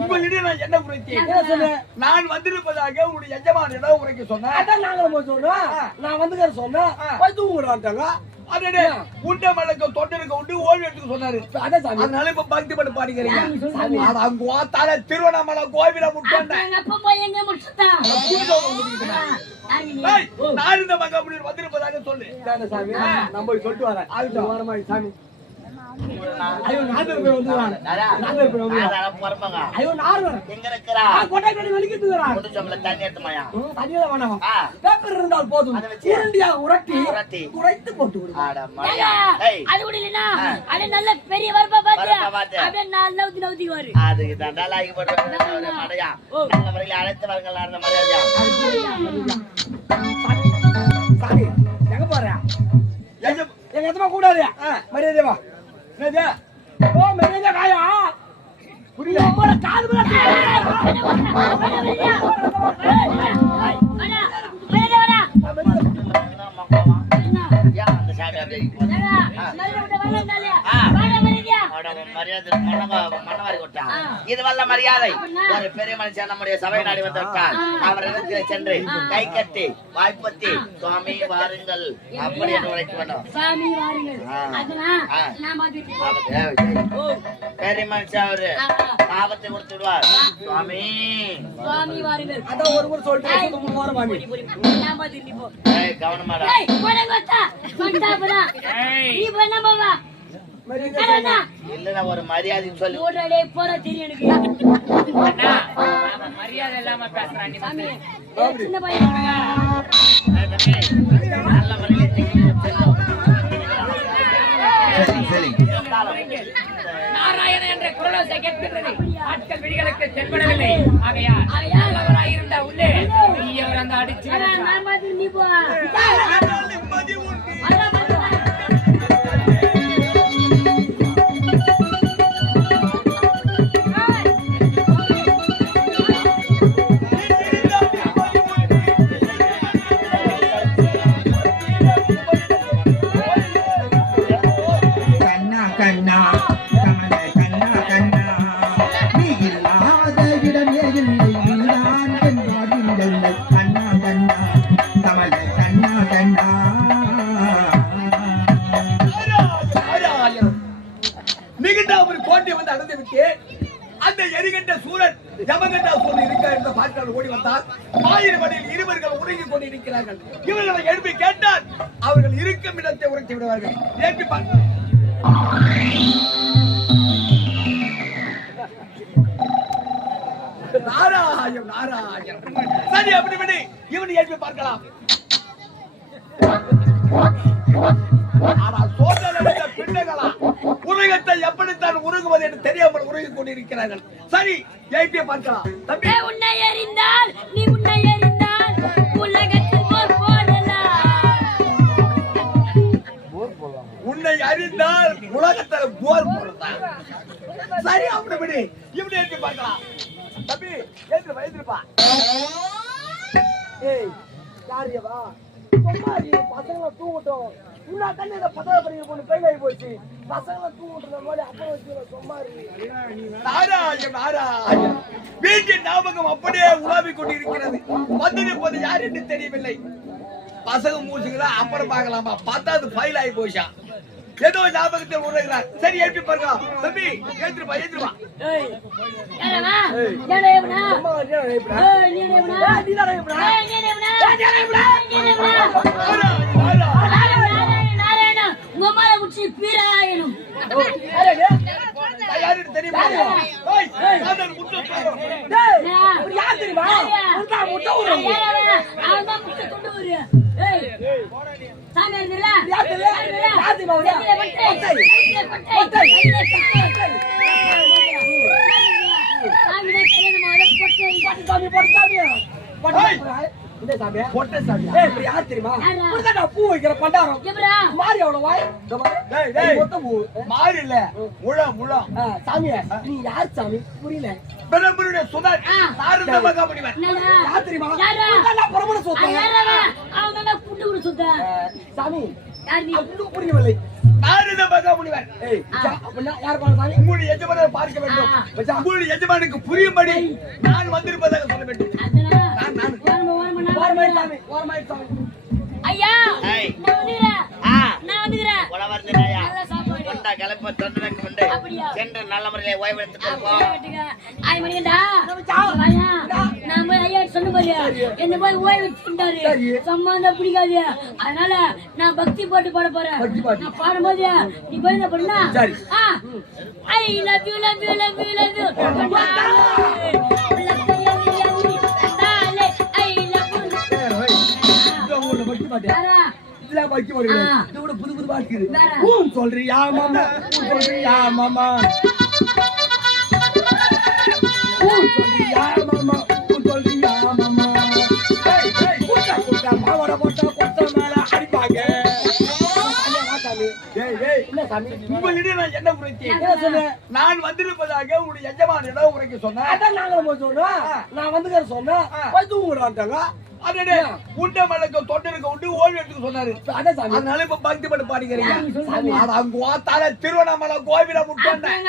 உங்களிடம் நான் என்ன உரைத்தேன்? நான் வந்திருப்பதாக உங்களுடைய எஜமானிடம் உரைக்க சொன்னேன். அதான் நாங்களும் சொன்னோம். நான் வந்து சொன்னேன் போய் தூங்குறாங்க. அதே உண்ட மலைக்கு தொண்டருக்கு உண்டு ஓய்வு எடுத்துக்க சொன்னாரு. அதனால இப்ப பக்தி பண்ண பாடிக்கிறீங்க. திருவண்ணாமலை கோவில முட்டேன் நான் இந்த மங்க அப்படின்னு வந்திருப்பதாக சொல்லு. நம்ம சொல்லிட்டு வரேன். அதுக்கு சாமி ஐயோ நாதர் பேர் வந்துறானே. நாதர் பேர் வந்துறானே. ஐயோ நாதர் எங்க இருக்கறா? கோட்டை கடி வலிக்குதுடா. கொண்டு சம்பள தண்ணி எடுத்துமாயா. தண்ணில வேணாமா? பேப்பர் இருந்தால் போதும். உருண்டியா உரட்டி குறைத்து போட்டு விடு. ஆட மரியா. அது குடிலனா அது நல்ல பெரிய வரப்ப பாத்தியா? அப்படியே நான் நவுதி வரு. அதுக்கு தான் லாகி போடுற மடையா. நல்ல முறையில் அழைத்து வரங்களா அந்த மரியாதையா. சாமி எங்க போறா? எங்க எத்தமா கூடாதே. மரியாதையா என்னது? ஓ மரியாதை காயா. புரியல. உம்மட காது மேல இதுவல்ல மரியாதை. ஒரு பெரிய மனுஷன் நம்முடைய சபை நாடி வந்து விட்டார். அவர் இடத்திலே சென்று கை கட்டி வாய்ப்பத்தி சுவாமி வாருங்கள் அப்படி என்று உழைக்க வேண்டும். பெரிய மனுஷன் அவரு ஆபத்தை கொடுத்து விடுவார். சுவாமி சுவாமி வாருங்கள். அதான் ஒரு முறை சொல்லிட்டு 3 வாரம் வாங்கி கவனமாடா. இல்ல ஒரு மரியாதை சொல்லி போற தெரியும் எனக்கு. மரியாதை இல்லாம பேசுறான் சின்ன பையன். நல்ல மரியாதை நாராயண என்ற குரலோசை கேட்கின்றது. ஆட்கள் விழிகளுக்கு தென்படவில்லை. ஆகையால் இருந்த உள்ளே நீ அந்த அடிச்சு நீ போ. அந்த எரிகண்ட சூரன் யமகண்ட சூரன் இருக்கிற என்ற பார்த்தால் ஓடி வந்தார். 1000 அடியில் இருவர்கள் உறங்கிக் கொண்டு இருக்கிறார்கள். இவர்களை எழுப்பி கேட்டால் அவர்கள் இருக்கும் இடத்தை உரைத்து விடுவார்கள். ஏற்பி நாராயம் நாராயம். சரி அப்படி விடு, இவனை எழுப்பி பார்க்கலாம். உலகத்தை எப்படித்தான் உருகுவது என்று தெரியாமல் உருகிக் கொண்டிருக்கிறார்கள். சரி எழுப்பிய பார்க்கலாம். தம்பி உன்னை அறிந்தால் நீ உன்னை அறிந்தால் உலகத்தில் போர் போடலாம். உன்னை அறிந்தால் உலகத்தில் போர் போடலாம். சரி அப்படி விடு, இப்படி எழுப்பி பார்க்கலாம். தம்பி ஏற்று வயதிருப்பா. ஏய் யாரியவா சொன்னாரி பசங்களை தூங்கட்டும். உன்னா தண்ணி இந்த 10வது படிக்கிற பொண்ணு பெயில் ஆகி போச்சு. பசங்களை தூங்கிட்டு மாதிரி அப்புறம் வச்சு சொன்னாரி. நாராயம் நாராயம். வீட்டின் ஞாபகம் அப்படியே உலாவிக் கொண்டிருக்கிறது. வந்திருப்பது யார் என்று தெரியவில்லை. பசங்க மூச்சுங்களா அப்புறம் பார்க்கலாமா? 10வது ஃபைல் ஆகி போச்சா? ஏதோ ஞாபகத்தில் உருகிறார். சரி எழுப்பி பாருங்க. தம்பி ஏத்துப்பா ஏத்துப்பா. ஏய் ஏறவா ஏறேவனா ஏறேவனா ஏறேவனா நீதானேவனா ஏறேவனா ஏறேவனா ஏறேவனா நாராயண உம்மால முச்சி பீராயணும். யாரு தெரியுமா? ஏய் நான் முட்டு டேய் யார் தெரியுமா? முட்டா முட்டு ஊரு அவன் தான் முட்டு துண்டு ஊரு. ஏய் சாமி இல்ல யார் தெரியுமா? யார் தெரியுமா? பட்டை சாமி கல்யாணம் மாற பட்டை பட்டை இந்த சாமி பொட்டை சாமி. ஏய் இப்ப யார் தெரியுமா? புரிதடா பூ வைக்கிற பண்டாரம். எவரா? மாரி அவள வாய். டேய் டேய் மொத்த பூ. மாரி இல்ல. முழம். சாமி நீ யார் சாமி? புரியல. பெரம்புருடைய சுதர் சாருந்த மகாமுனிவர். யார் தெரியுமா? புரிதடா பரமன சொத்த. யாரவா? அவன புண்டு குடு சொத்த. சாமி யார் நீ? புரியவில்லை. நாரத மகாமுனிவர் ஏய் அப்படின்னா யார் பாரு சாமி உங்களுடைய எஜமானை பார்க்க வேண்டும் உங்களுடைய எஜமானுக்கு புரியும்படி நான் வந்திருப்பதாக சொல்ல வேண்டும் ஓரமாய் சாமி ஐயா ஏய் நான் வந்துக்கிறேன் உலவர்தனையா நல்ல சாப்பாடு கொண்டா கிளம்ப தொண்டனுக்கு முன்னே அப்படியா? சென்று நல்ல முறையிலே ஓய்வெடுத்துட்டு போ. ஆய் மணிகண்டா வாயா நான் போய் ஐயா சொன்ன பாரு என்ன போய் ஓய்வு எடுத்துட்டாரு சம்பந்தம் பிடிக்காது அதனால நான் பக்தி போட்டு பாட போறேன் நான் பாடும்போது நீ போய் என்ன பண்ணா I love you love you love you love you புது புது பாட்டு சொல்றியா மாமா சொல்றியா மாமா சொல்றியா மாமா சொல்றியா மாமா மாவட போட்டா கொத்த மேல அடிப்பாங்க உங்களிடையே நான் என்ன உரைத்தேன் நான் வந்திருப்பதாக உங்களுடைய எஜமானிடம் உரைக்க சொன்னேன் அதான் நாங்களும் சொன்னோம் நான் வந்து சொன்னேன் தூங்குறான்ட்டாங்க அதே உண்ட மலைக்கு தொண்டனுக்கு உண்டு ஓய்வு எடுத்துக்க சொன்னாரு அதனால இப்ப பக்தி பண்ணி பாடிக்கிறீங்க அங்க ஓத்தால திருவண்ணாமலை கோவில முட்டாண்டேன்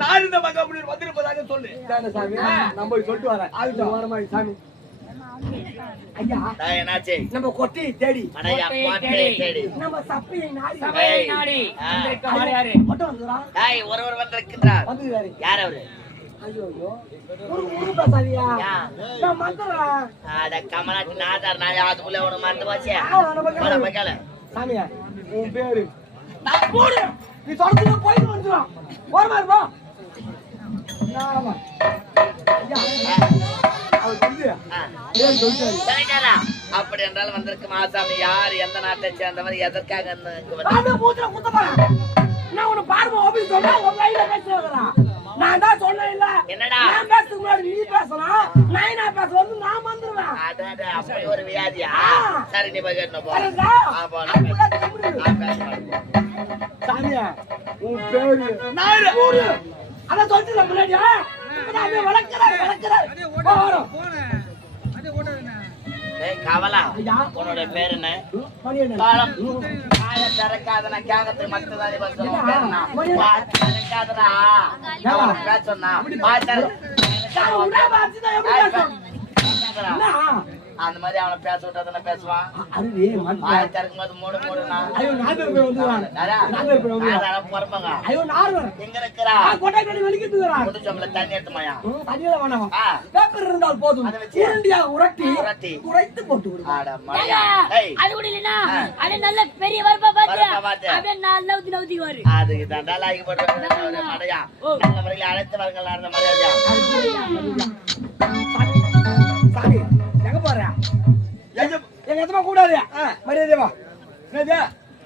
நான் இந்த மகாமுனி வந்திருப்பதாக சொல்லு சாமி நம்ம போய் சொல்லிட்டு வரேன் அதுக்கு வரமாய் சாமி ஐயா என்னாச்சு நம்ம கொட்டி தேடி மடையா பாட்டே தேடி நம்ம சப்பையை நாடி மட்டும் வந்துறான் டேய் ஒருவர் வந்திருக்கிறார் வந்துறாரு யார் அவரு ஐயோ ஒரு பேசாதியா நான் மறந்துறேன் அட கமலாட்டி நாதார் நான் அதுக்குள்ள ஒரு மறந்து போச்சே போட பக்கல சாமியா உன் பேரு நான் போடு நீ தொடர்ந்து போயிட்டு வந்துறான் வரமா இருப்பா நாமா ஐயா அவர் சொல்லுங்க அப்படி என்றால் வந்திருக்கும் ஆசாமி யார் எந்த நாட்டை சேர்ந்தவர் எதற்காக நான் உன்னை பாருமா ஆபீஸ் சொன்னா உன் கையில பேசுறேன் நான் தான் சொன்னேன் இல்ல என்னடா நான் பேசுறதுக்கு முன்னாடி நீ பேசலாம் நான் என்ன பேசுறது நான் வந்துருவேன் அட அப்படி ஒரு வியாதியா சரி நீ போய் கேட்டு போ சாமியா உன் பேரு நாரு அத சொல்லிட்டு முன்னாடியா நான் வளர்க்கறேன் ஏய் கவலா உன்னோட பேர் என்ன காலம் காய தரக்காதன கேங்கத்து மட்டும்தான் நீ சொல்லுவாங்க பாத்து தரக்காதடா நான் பேசறேன்னா பாத்து அந்த மாதிரி அவனை பேச விட்டாதானே பேசுவான் திறக்கும்போது மூடு மூடுனா பொறுப்பாங்க எங்க இருக்கிறா தண்ணி எடுத்துமாயா இருந்தால் போதும் உரட்டி உரைத்து போட்டு அது கூட இல்லனா அது நல்ல பெரிய வரப்ப பாத்து அப்படியே நான் நவுத்தி நவுத்தி வரு அதுக்கு தான் லாகி போட்டு மடையா நல்ல முறையில் அழைத்து வரங்கள் நடந்த மரியாதையா சாமி எங்க போற எங்க எத்தமா கூடாது மரியாதைவா என்னது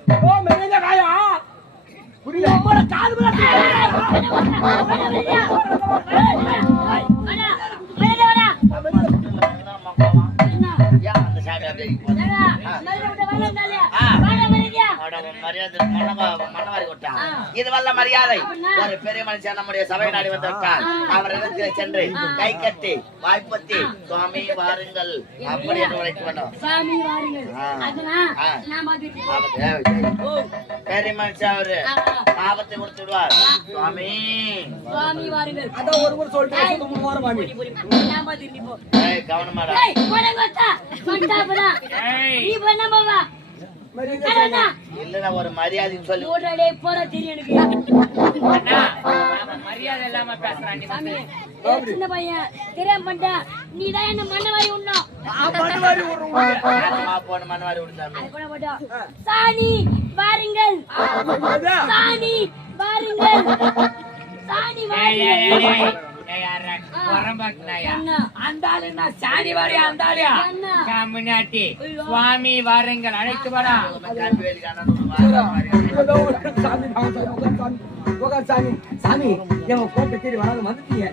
ஓ மரியாதை காயா புரியல அம்மாட காது மேல மரியாதை ஒரு பெரிய மனுஷன் நம்முடைய சபை நாடி வந்திருக்கார் அவர் இடத்துல சென்று கை கட்டி வாய்ப்பத்தி சுவாமி வாருங்கள் அப்படி என்று உழைக்க வேண்டும் பெரிய மனுஷன் அவரு பாவத்தை கொடுத்து விடுவார் சுவாமி சுவாமி வாருங்கள் அத ஒரு முறை சொல்லிட்டு 3 வாரம் வாங்கி கவனமாடா நீ பண்ணாமவா இல்ல ஒரு மரியாதை சொல்லி ஓடலே போற தெரியும் எனக்கு அண்ணா மரியாதை இல்லாம பேசுறான் சாமி சின்ன பையன் தெரியாம பண்ணிட்டா நீ தான் என்ன மண்ணவாரி உண்ணோம் மண்ணவாரி விடுறோம் போன மண்ணவாரி விடுறாங்க அது கூட மாட்டா சாணி வாருங்கள் சாணி வாருங்கள் சாணி வாருங்கள் சுவாமி வாருங்கள் அழைத்து வரா சாமி என் கோட்டை தேடி வராது வந்துட்டீங்க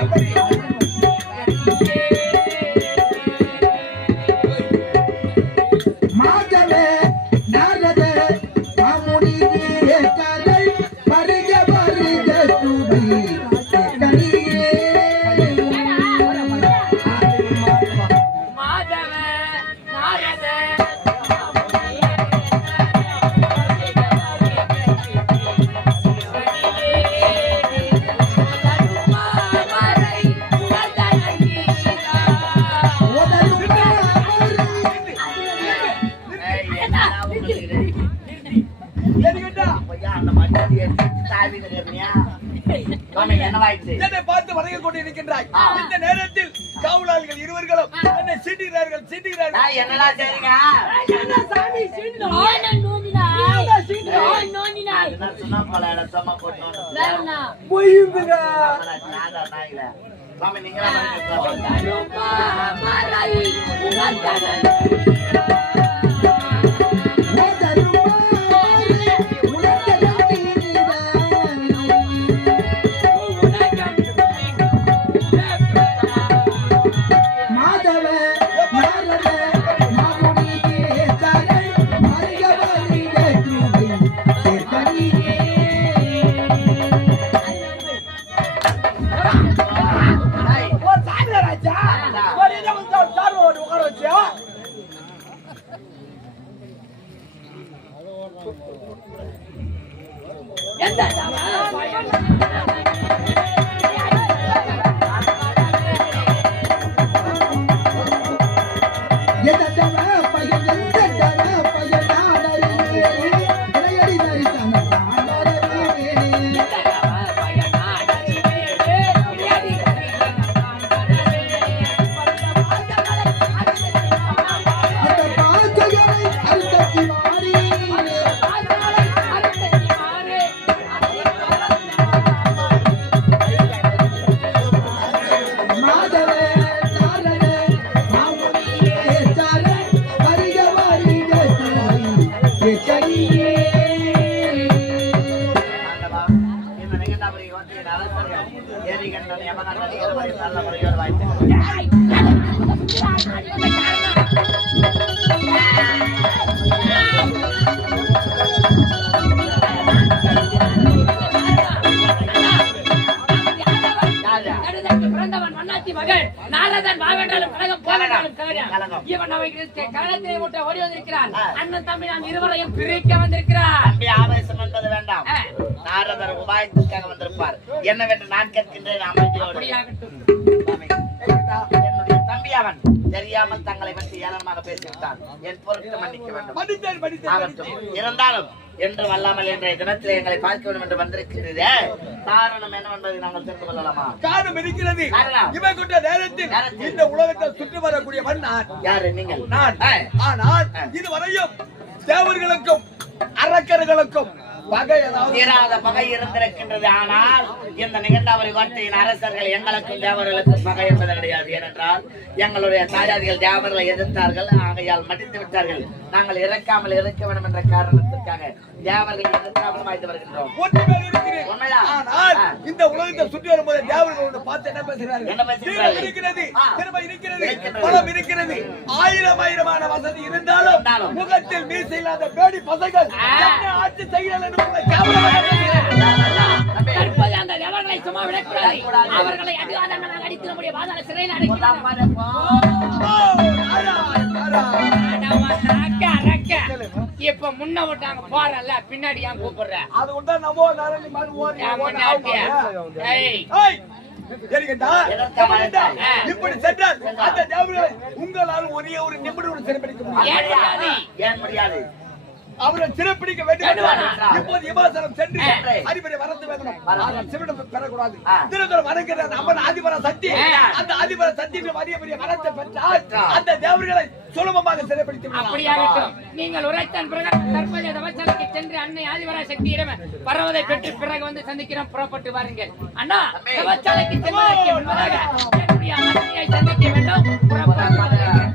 எப்படி சுவாமி என்னவாயிற்று? என்னை பார்த்து வணங்கிக் கொண்டு இருக்கின்றாய். இந்த நேரத்தில் காவலாளிகள் இருவர்களும் என்னை சீண்டுகிறார்கள். நான் என்னடா செய்றீங்க? என்ன சாமி சீண்டா? ஏன் நோண்டினாய்? ஏன் நோண்டினாய்? என்ன சொன்னா பல இடம் சும்மா போட்டோம். வேறனா? பொய்யுதுங்க. நாதா நாயில. சுவாமி நீங்களா பாருங்க. மாறாயி ஒரு சாமியா ராஜா. ஒரு இதை வந்து ஒரு சார்பு ஓடி உட்கார வச்சியா? எந்த ஆண்டவா, இந்த நிகழ்ந்தாபுரி வந்து என் அரசர்கள் ஏரி கண்டன் யமகண்டன் இருவரை நல்ல முறையோடு வாய்த்து பிறந்தவன் மன்னாட்சி மகள் நாரதன் மாவென்றாலும் கழகம் போராட்டாலும் கழகம் இவன் அவை கழகத்திலே விட்டு ஓடி வந்திருக்கிறான். அண்ணன் தம்பி நாம் இருவரையும் பிரிக்க வந்திருக்கிறான். தம்பி ஆவேசம் என்பது வேண்டாம். நாரதர் உபாயத்திற்காக வந்திருப்பார். என்னவென்று நான் கேட்கின்றேன் அமைதியோடு. அப்படியாகட்டும். சுவாமி, என்னுடைய தம்பி அவன் தெரியாமல் தங்களை பற்றி ஏளனமாக பேசிவிட்டான். என் பொருட்டு மன்னிக்க வேண்டும். ஆகட்டும். இருந்தாலும் என்று வல்லாமல் என்ற தினத்தில் எங்களை பார்க்க வேண்டும் என்று வந்திருக்கிறதே காரணம் என்னவென்பதை நாங்கள் தெரிந்து கொள்ளலாமா? காரணம் இருக்கிறது. காரணம்? இவன் கொண்ட நேரத்தில் இந்த உலகத்தை சுற்றி வரக்கூடியவன் நான். யாரு நீங்கள்? நான். ஆனால் இதுவரையும் தேவர்களுக்கும் அரக்கர்களுக்கும் பகை ஏதாவது தீராத பகை இருந்திருக்கின்றது. ஆனால் இந்த நிகழ்ந்தாவரி கோட்டையின் அரசர்கள் எங்களுக்கும் தேவர்களுக்கும் பகை என்பது கிடையாது. ஏனென்றால் எங்களுடைய தாயாதிகள் தேவர்களை எதிர்த்தார்கள். ஆகையால் மடித்து விட்டார்கள். நாங்கள் இறக்காமல் இருக்க வேண்டும் என்ற காரணத்திற்காக தேவர்கள் எதிர்க்காமல் வாய்த்து வருகின்றோம். ஒற்றுமை இருக்கிறது. உண்மைதான். ஆனால் இந்த உலகத்தை சுற்றி வரும்போது தேவர்கள் ஒன்று பார்த்து என்ன பேசுகிறார்கள்? என்ன பேசுகிறார்கள்? தீரம் இருக்கிறது, திறமை இருக்கிறது, இருக்கிறது. பலம் இருக்கிறது, ஆயிரமான வசதி இருந்தாலும் முகத்தில் மீசை இல்லாத பேடி பசங்கள் என்ன ஆட்சி செய்யலாம் என்று உங்களை கேவலமாக பேசுகிறார்கள். தற்போது அந்த தேவர்களை சும்மா விடக்கூடாது. அவர்களை அடிவாதங்களாக அடித்து நம்முடைய பாதாள சிறையில் அடைக்கிறார். இப்ப முன்ன விட்டாங்க போறல பின்னாடி ஏன் கூப்பிடுற? அது உண்டா நம்ம நாரணி மாதிரி ஓடி ஏன் முன்னாடியா? ஏய், ஏய், சரிங்கடா. இப்படி சென்றால் அந்த தேவர்களை உங்களால் ஒரே ஒரு நிமிடம் சிறைப்பிடிக்க முடியும். ஏன் முடியாது? ஏன் முடியாது? அவரை சிறைப்பிடிக்க வேண்டும் என்றால் இப்போது இமாசனம் சென்று சென்று அதிபரை வரத்து வேணும். ஆனால் சிவனிடம் பெறக்கூடாது. ஆ. திருத்தலம் வணங்குகிற அம்மன் ஆதிபர சக்தி. அந்த ஆதிபர சக்தி பெரிய பெரிய வரத்தை பெற்றால் அந்த தேவர்களை சுலபமாக சிறைப்பிடித்து விடலாம். அப்படியாகட்டும். நீங்கள் உரைத்தன் பிரகாரம் தற்போதைய தவச்சாலைக்கு சென்று அன்னை ஆதிவரா சக்தியிடம் வருவதை பெற்று பிறகு வந்து சந்திக்கிறோம். புறப்பட்டு வாருங்கள். அண்ணா, தவச்சாலைக்கு செல்வதற்கு முன்பதாக என்னுடைய மனைவியை சந்திக்க வேண்டும். புறப்பட்டு வாருங்கள்.